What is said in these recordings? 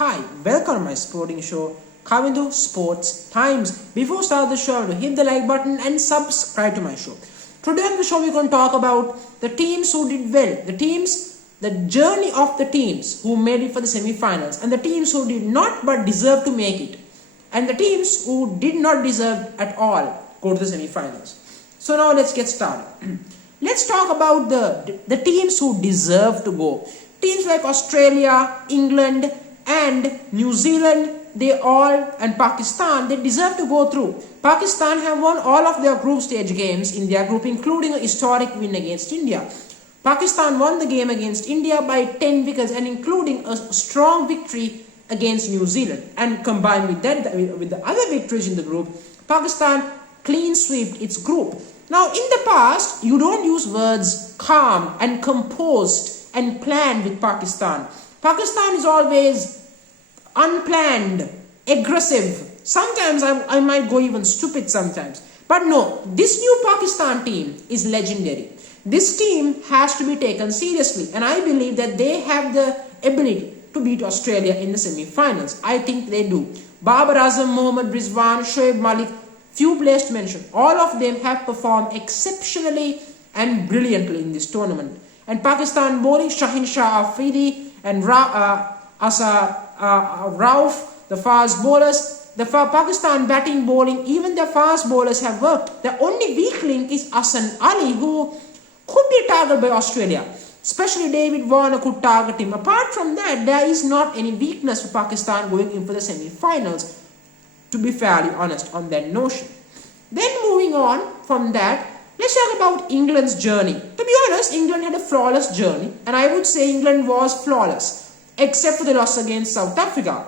Hi, welcome to my sporting show, Kavindu Sports Times. Before start the show, hit the like button and subscribe to my show. Today on the show, we're going to talk about the teams who did well, the journey of the teams who made it for the semi-finals, and the teams who did not but deserve to make it, and the teams who did not deserve at all go to the semi-finals. So now let's get started. Let's talk about the teams who deserve to go. Teams like Australia, England, and New Zealand, and Pakistan, they deserve to go through. Pakistan have won all of their group stage games in their group, including a historic win against India. Pakistan won the game against India by 10 wickets and including a strong victory against New Zealand. And combined with that, with the other victories in the group, Pakistan clean swept its group. Now, in the past, you don't use words calm and composed and planned with Pakistan. Pakistan is always unplanned, aggressive. Sometimes I might go even stupid sometimes. But no, this new Pakistan team is legendary. This team has to be taken seriously, and I believe that they have the ability to beat Australia in the semi-finals. I think they do. Babar Azam, Mohammad Rizwan, Shoaib Malik, few players to mention. All of them have performed exceptionally and brilliantly in this tournament. And Pakistan bowling, Shaheen Shah Afridi and Rauf, the fast bowlers. The Pakistan batting, bowling, even their fast bowlers have worked. The only weak link is Hassan Ali, who could be targeted by Australia. Especially David Warner could target him. Apart from that, there is not any weakness for Pakistan going in for the semi-finals, to be fairly honest on that notion. Then moving on from that, let's talk about England's journey. To be honest, England had a flawless journey, and I would say England was flawless, except for the loss against South Africa.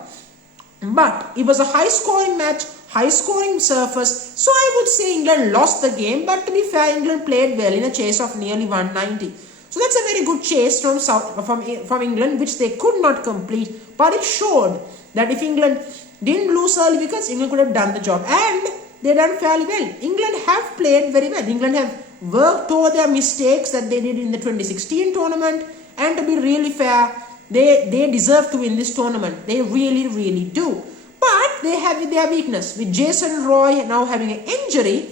But it was a high-scoring match, high-scoring surface, so I would say England lost the game, but to be fair, England played well in a chase of nearly 190. So that's a very good chase from England, which they could not complete, but it showed that if England didn't lose early wickets, England could have done the job, and they done fairly well. England have played very well. England have worked over their mistakes that they did in the 2016 tournament, and to be really fair, they deserve to win this tournament. They really, really do. But they have their weakness. With Jason Roy now having an injury,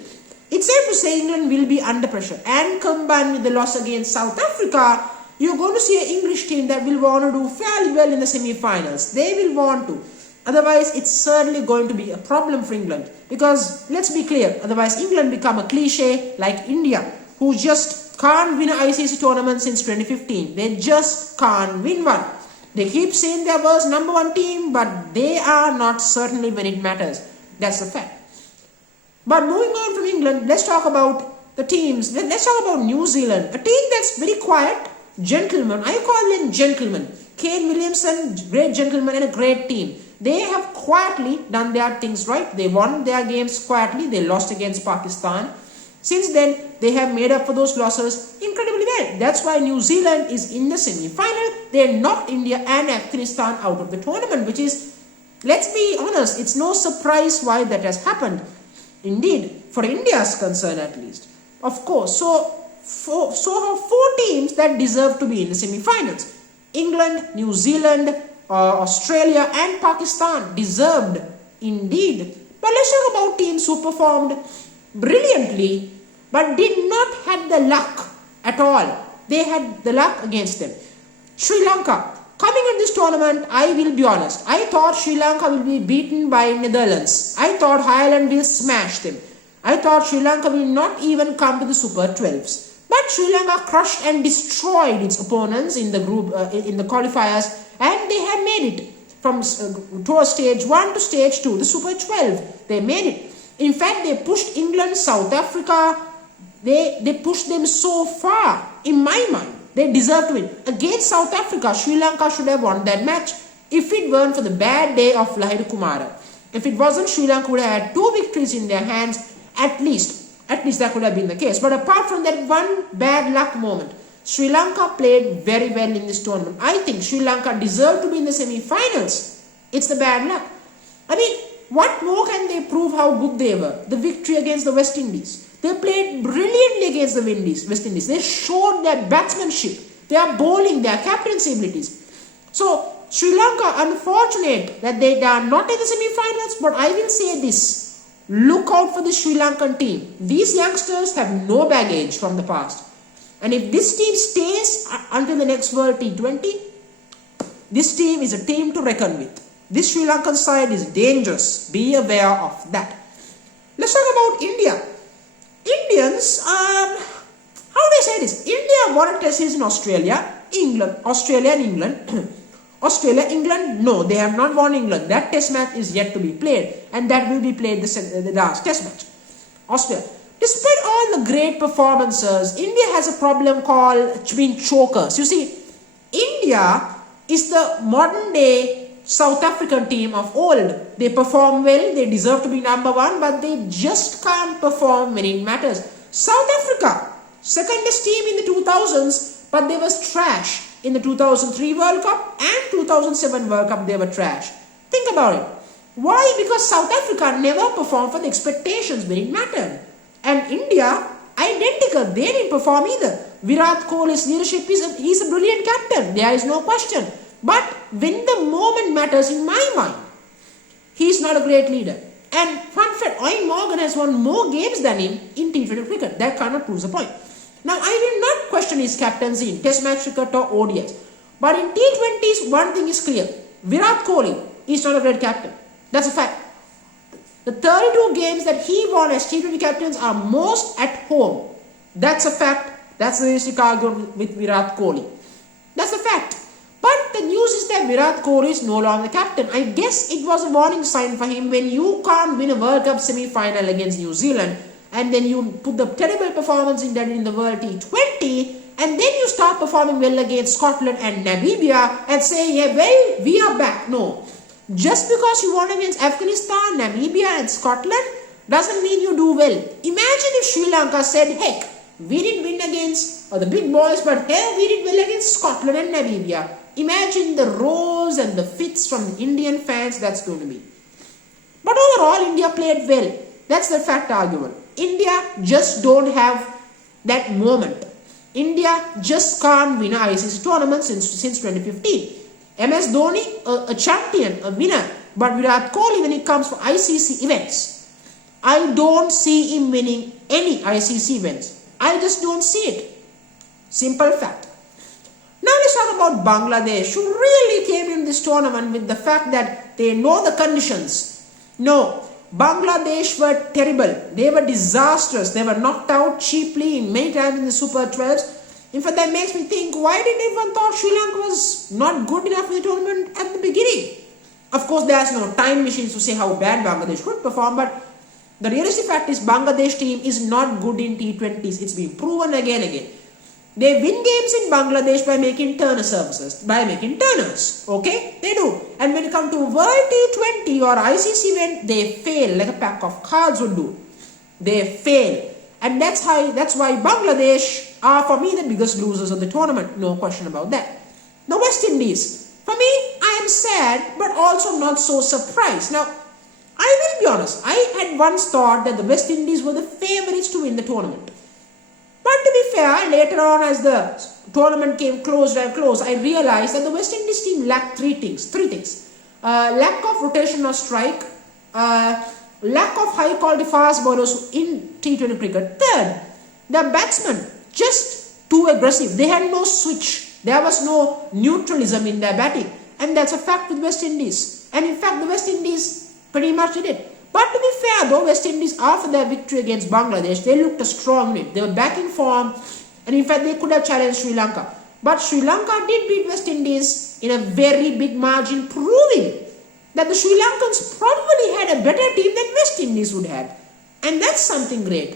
it's safe to say England will be under pressure. And combined with the loss against South Africa, you're going to see an English team that will want to do fairly well in the semi-finals. They will want to. Otherwise, it's certainly going to be a problem for England. Because, let's be clear, otherwise England become a cliche like India, who just can't win an ICC tournament since 2015. They just can't win one. They keep saying they were number one team, but they are not certainly when it matters. That's a fact. But moving on from England, let's talk about the teams. Let's talk about New Zealand, a team that's very quiet, gentlemen. I call them gentlemen. Kane Williamson, great gentleman and a great team. They have quietly done their things right. They won their games quietly. They lost against Pakistan. Since then, they have made up for those losses incredibly well. That's why New Zealand is in the semi-final. They knocked India and Afghanistan out of the tournament, which is, let's be honest, it's no surprise why that has happened. Indeed, for India's concern at least. Of course, so four teams that deserve to be in the semi-finals. England, New Zealand, Australia and Pakistan deserved indeed. But let's talk about teams who performed brilliantly but did not have the luck at all. They had the luck against them. Sri Lanka. Coming in this tournament, I will be honest, I thought Sri Lanka will be beaten by Netherlands. I thought Ireland will smash them. I thought Sri Lanka will not even come to the Super 12s. But Sri Lanka crushed and destroyed its opponents in the group, in the qualifiers, and they have made it from towards stage 1 to stage 2, the Super 12. They made it. In fact, they pushed England, South Africa. They pushed them so far. In my mind, they deserve to win. Against South Africa, Sri Lanka should have won that match if it weren't for the bad day of Lahiri Kumara. If it wasn't, Sri Lanka would have had 2 victories in their hands at least. At least that could have been the case. But apart from that one bad luck moment, Sri Lanka played very well in this tournament. I think Sri Lanka deserved to be in the semi-finals. It's the bad luck. I mean, what more can they prove how good they were? The victory against the West Indies. They played brilliantly against the West Indies. They showed their batsmanship, their bowling, their captaincy abilities. So, Sri Lanka, unfortunate that they are not in the semi-finals, but I will say this. Look out for the Sri Lankan team. These youngsters have no baggage from the past. And if this team stays until the next World T20, this team is a team to reckon with. This Sri Lankan side is dangerous. Be aware of that. Let's talk about India. Indians, how do I say this? India won a test series in Australia and England. Australia, England, no, they have not won England. That test match is yet to be played, and that will be played the last test match. Australia. Despite all the great performances, India has a problem called being chokers. You see, India is the modern day South African team of old. They perform well, they deserve to be number one, but they just can't perform when it matters. South Africa, second best team in the 2000s, but they was trash. In the 2003 World Cup and 2007 World Cup, they were trash. Think about it. Why? Because South Africa never performed for the expectations when it mattered. And India, identical. They didn't perform either. Virat Kohli's leadership, he's a brilliant captain. There is no question. But when the moment matters, in my mind, he's not a great leader. And fun fact, Ian Morgan has won more games than him in T20 cricket. That kind of proves the point. Now, I will not question his captaincy in Test match cricket or ODIs. But in T20s, one thing is clear. Virat Kohli is not a great captain. That's a fact. The 32 games that he won as T20 captains are most at home. That's a fact. That's the realistic argument with Virat Kohli. That's a fact. But the news is that Virat Kohli is no longer captain. I guess it was a warning sign for him when you can't win a World Cup semi-final against New Zealand, and then you put the terrible performance in the World T20, and then you start performing well against Scotland and Namibia and say, yeah, well, we are back. No. Just because you won against Afghanistan, Namibia and Scotland doesn't mean you do well. Imagine if Sri Lanka said, heck, we didn't win against the big boys, but hell, we did well against Scotland and Namibia. Imagine the roars and the fits from the Indian fans that's going to be. But overall, India played well. That's the fact argument. India just don't have that moment. India just can't win an ICC tournament since 2015. MS Dhoni, a champion, a winner. But Virat Kohli, when it comes to ICC events, I don't see him winning any ICC events. I just don't see it. Simple fact. Now let's talk about Bangladesh, who really came in this tournament with the fact that they know the conditions. No, Bangladesh were terrible. They were disastrous. They were knocked out cheaply many times in the Super 12s. In fact, that makes me think, why did everyone thought Sri Lanka was not good enough in the tournament at the beginning? Of course, there's no time machines to say how bad Bangladesh could perform, but the realistic fact is Bangladesh team is not good in T20s. It's been proven again and again. They win games in Bangladesh by making turner services, by making turners. Okay? They do. And when it comes to World T20 or ICC event, they fail like a pack of cards would do. They fail. And that's why Bangladesh are, for me, the biggest losers of the tournament. No question about that. The West Indies. For me, I am sad, but also not so surprised. Now, I will be honest. I had once thought that the West Indies were the favorites to win the tournament. But to be fair, later on as the tournament came closer and closer, I realized that the West Indies team lacked three things. Lack of rotational strike, lack of high quality fast bowlers in T20 cricket. Third, the batsmen just too aggressive. They had no switch. There was no neutralism in their batting. And that's a fact with West Indies. And in fact, the West Indies pretty much did it. But to be fair though, West Indies, after their victory against Bangladesh, they looked a strong win. They were back in form, and in fact they could have challenged Sri Lanka. But Sri Lanka did beat West Indies in a very big margin, proving that the Sri Lankans probably had a better team than West Indies would have. And that's something great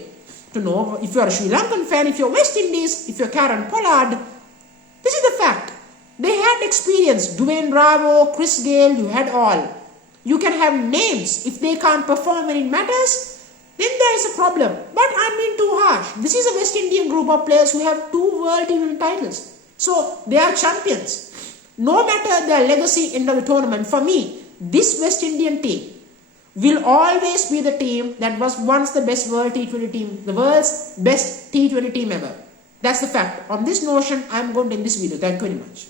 to know. If you're a Sri Lankan fan, if you're West Indies, if you're Karen Pollard, this is the fact. They had experience. Dwayne Bravo, Chris Gale, you had all. You can have names. If they can't perform when it matters, then there is a problem. But I'm being too harsh. This is a West Indian group of players who have 2 World T20 titles. So they are champions. No matter their legacy in the tournament, for me, this West Indian team will always be the team that was once the best World T20 team, the world's best T20 team ever. That's the fact. On this notion, I'm going to end this video. Thank you very much.